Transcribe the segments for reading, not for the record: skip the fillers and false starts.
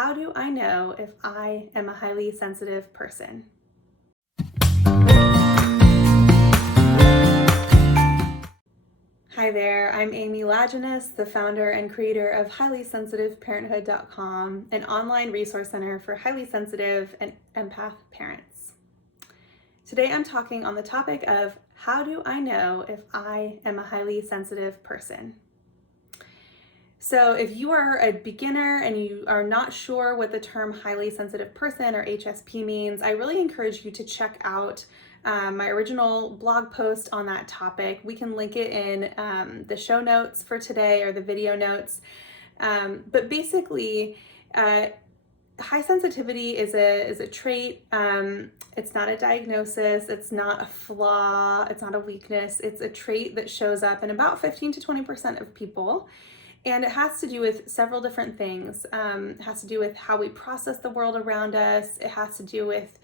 how do I know if I am a highly sensitive person? Hi there, I'm Amy Lajeunesse, the founder and creator of highlysensitiveparenthood.com, an online resource center for highly sensitive and empath parents. Today I'm talking on the topic of how do I know if I am a highly sensitive person? So if you are a beginner and you are not sure what the term highly sensitive person or HSP means, I really encourage you to check out my original blog post on that topic. We can link it in the show notes for today or the video notes. But basically, high sensitivity is a trait. It's not a diagnosis. It's not a flaw. It's not a weakness. It's a trait that shows up in about 15 to 20% of people. And it has to do with several different things. It has to do with how we process the world around us. It has to do with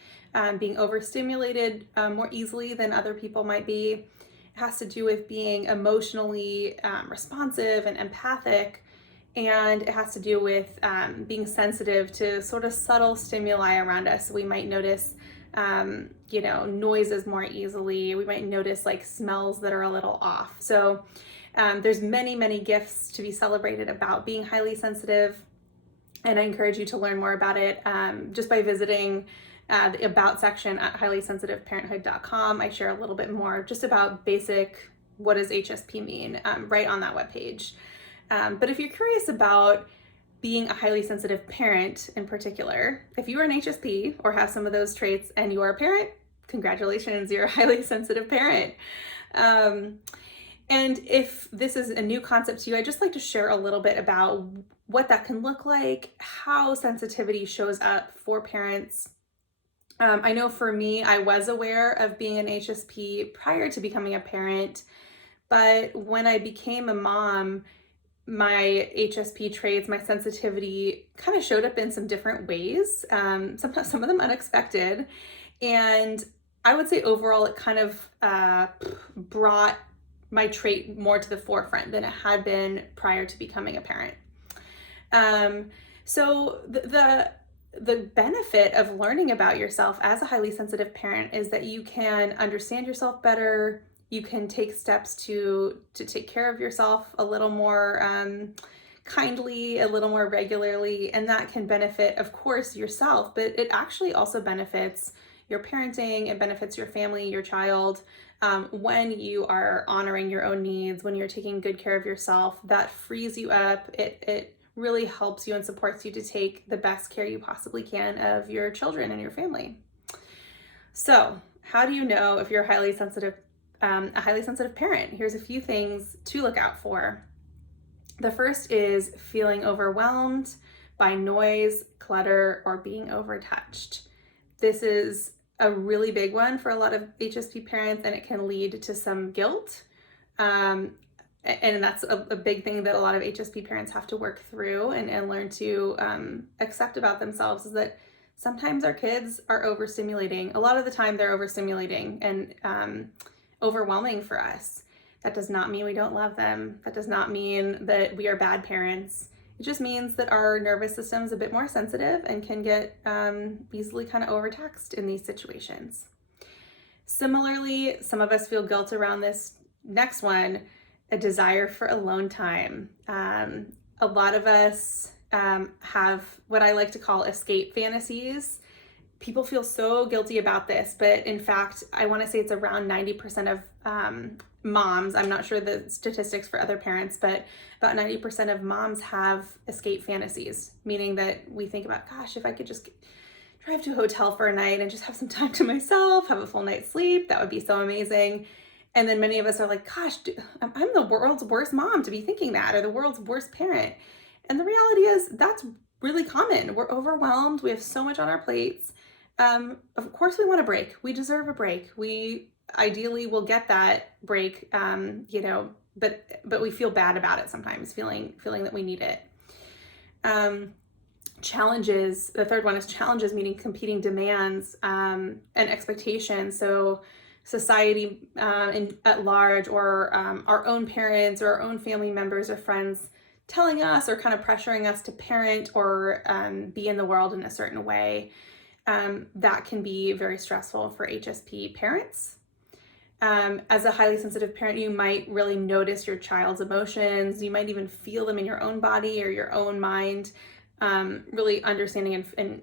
being overstimulated more easily than other people might be. It has to do with being emotionally responsive and empathic. And it has to do with being sensitive to sort of subtle stimuli around us. So we might notice noises more easily. We might notice like smells that are a little off. So there's many gifts to be celebrated about being highly sensitive, and I encourage you to learn more about it just by visiting the About section at highlysensitiveparenthood.com. I share a little bit more just about basic, what does HSP mean, right on that webpage. But if you're curious about being a highly sensitive parent in particular, if you are an HSP or have some of those traits and you are a parent, congratulations, you're a highly sensitive parent. And if this is a new concept to you, I'd just like to share a little bit about what that can look like, how sensitivity shows up for parents. I know for me, I was aware of being an HSP prior to becoming a parent, but when I became a mom, my HSP traits, my sensitivity kind of showed up in some different ways, sometimes some of them unexpected. And I would say overall, it kind of brought my trait more to the forefront than it had been prior to becoming a parent. So the benefit of learning about yourself as a highly sensitive parent is that you can understand yourself better. You can take steps to take care of yourself a little more kindly, a little more regularly, and that can benefit, of course, yourself, but it actually also benefits your parenting, it benefits your family, your child. When you are honoring your own needs, when you're taking good care of yourself, that frees you up. It really helps you and supports you to take the best care you possibly can of your children and your family. So how do you know if you're a highly sensitive parent? Here's a few things to look out for. The first is feeling overwhelmed by noise, clutter, or being overtouched. This is a really big one for a lot of HSP parents, and it can lead to some guilt. And that's a big thing that a lot of HSP parents have to work through and learn to accept about themselves, is that sometimes our kids are overstimulating. A lot of the time they're overstimulating and overwhelming for us. That does not mean we don't love them. That does not mean that we are bad parents. It just means that our nervous system is a bit more sensitive and can get easily kind of overtaxed in these situations. Similarly, some of us feel guilt around this next one, a desire for alone time. A lot of us have what I like to call escape fantasies. People feel so guilty about this, but in fact, I want to say it's around 90% of moms, I'm not sure the statistics for other parents, but about 90% of moms have escape fantasies, meaning that we think about, gosh, if I could just drive to a hotel for a night and just have some time to myself, have a full night's sleep, that would be so amazing. And then many of us are like, gosh, I'm the world's worst mom to be thinking that, or the world's worst parent. And the reality is that's really common. We're overwhelmed. We have so much on our plates. Of course we want a break. We deserve a break. We ideally will get that break, but we feel bad about it sometimes, feeling that we need it. Challenges. The third one is challenges, meaning competing demands and expectations. So society at large, or our own parents or our own family members or friends telling us or kind of pressuring us to parent or be in the world in a certain way. That can be very stressful for HSP parents. As a highly sensitive parent, you might really notice your child's emotions. You might even feel them in your own body or your own mind, really understanding and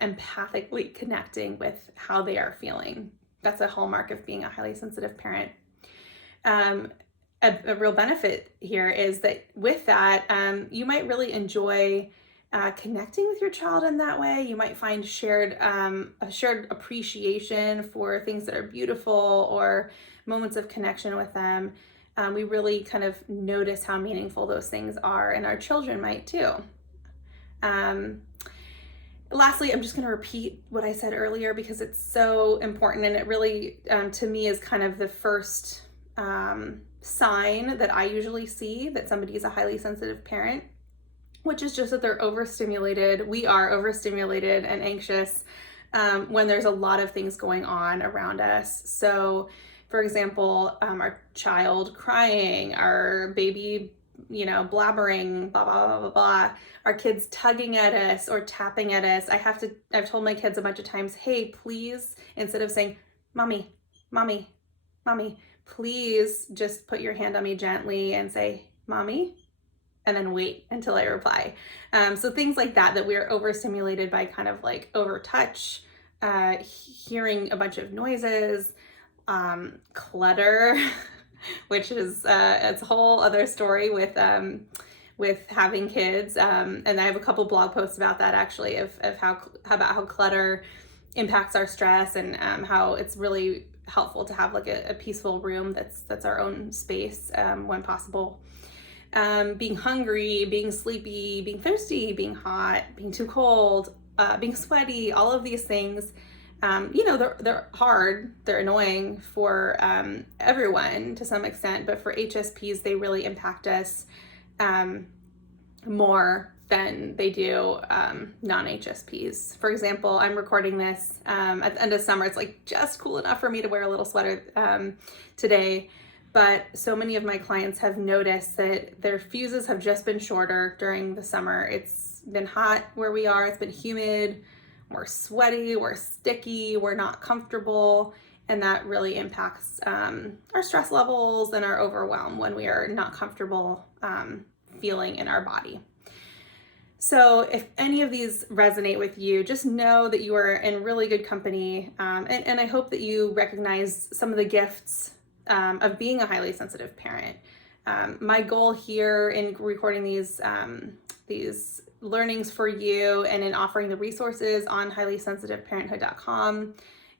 empathically connecting with how they are feeling. That's a hallmark of being a highly sensitive parent. A real benefit here is that with that, you might really enjoy connecting with your child in that way. You might find a shared appreciation for things that are beautiful or moments of connection with them. We really kind of notice how meaningful those things are, and our children might too. Lastly, I'm just going to repeat what I said earlier because it's so important, and it really, to me, is kind of the first sign that I usually see that somebody is a highly sensitive parent, which is just that they're overstimulated. We are overstimulated and anxious when there's a lot of things going on around us. So, for example, our child crying, our baby, blabbering, blah, blah, blah, blah, blah, our kids tugging at us or tapping at us. I've told my kids a bunch of times, hey, please, instead of saying, mommy, mommy, mommy, please just put your hand on me gently and say, mommy, and then wait until I reply. So things like that we're overstimulated by, kind of like over-touch, hearing a bunch of noises, clutter, which is it's a whole other story with having kids. And I have a couple blog posts about that actually, of how clutter impacts our stress, and how it's really helpful to have like a peaceful room that's our own space when possible. Being hungry, being sleepy, being thirsty, being hot, being too cold, being sweaty, all of these things, they're hard, they're annoying for everyone to some extent, but for HSPs, they really impact us more than they do non-HSPs. For example, I'm recording this at the end of summer. It's like just cool enough for me to wear a little sweater today. But so many of my clients have noticed that their fuses have just been shorter during the summer. It's been hot where we are. It's been humid. We're sweaty. We're sticky. We're not comfortable. And that really impacts our stress levels and our overwhelm when we are not comfortable feeling in our body. So if any of these resonate with you, just know that you are in really good company. And I hope that you recognize some of the gifts of being a highly sensitive parent. My goal here in recording these learnings for you and in offering the resources on highlysensitiveparenthood.com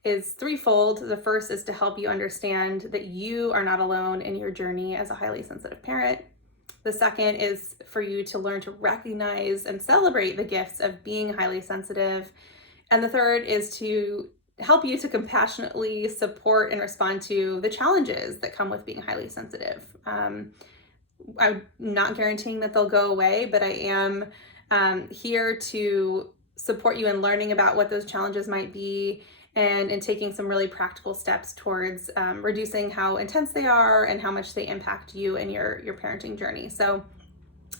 is threefold. The first is to help you understand that you are not alone in your journey as a highly sensitive parent. The second is for you to learn to recognize and celebrate the gifts of being highly sensitive. And the third is to help you to compassionately support and respond to the challenges that come with being highly sensitive. I'm not guaranteeing that they'll go away, but I am here to support you in learning about what those challenges might be, and in taking some really practical steps towards reducing how intense they are and how much they impact you and your parenting journey. So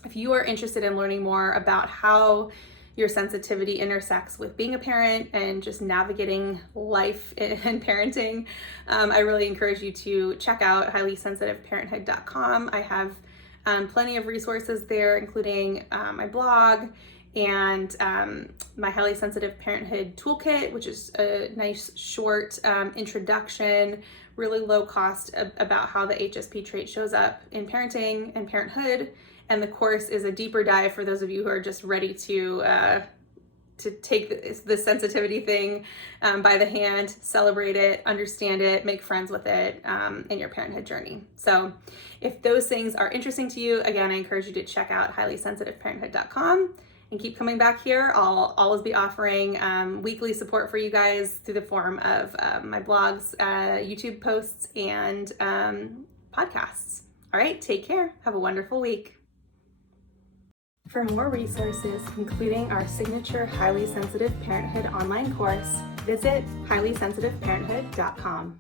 if you are interested in learning more about how your sensitivity intersects with being a parent and just navigating life and parenting, I really encourage you to check out highlysensitiveparenthood.com. I have plenty of resources there, including my blog and my Highly Sensitive Parenthood Toolkit, which is a nice short introduction, really low cost, about how the HSP trait shows up in parenting and parenthood. And the course is a deeper dive for those of you who are just ready to take the sensitivity thing by the hand, celebrate it, understand it, make friends with it in your parenthood journey. So if those things are interesting to you, again, I encourage you to check out highlysensitiveparenthood.com and keep coming back here. I'll always be offering weekly support for you guys through the form of my blogs, YouTube posts, and podcasts. All right, take care. Have a wonderful week. For more resources, including our signature Highly Sensitive Parenthood online course, visit highlysensitiveparenthood.com.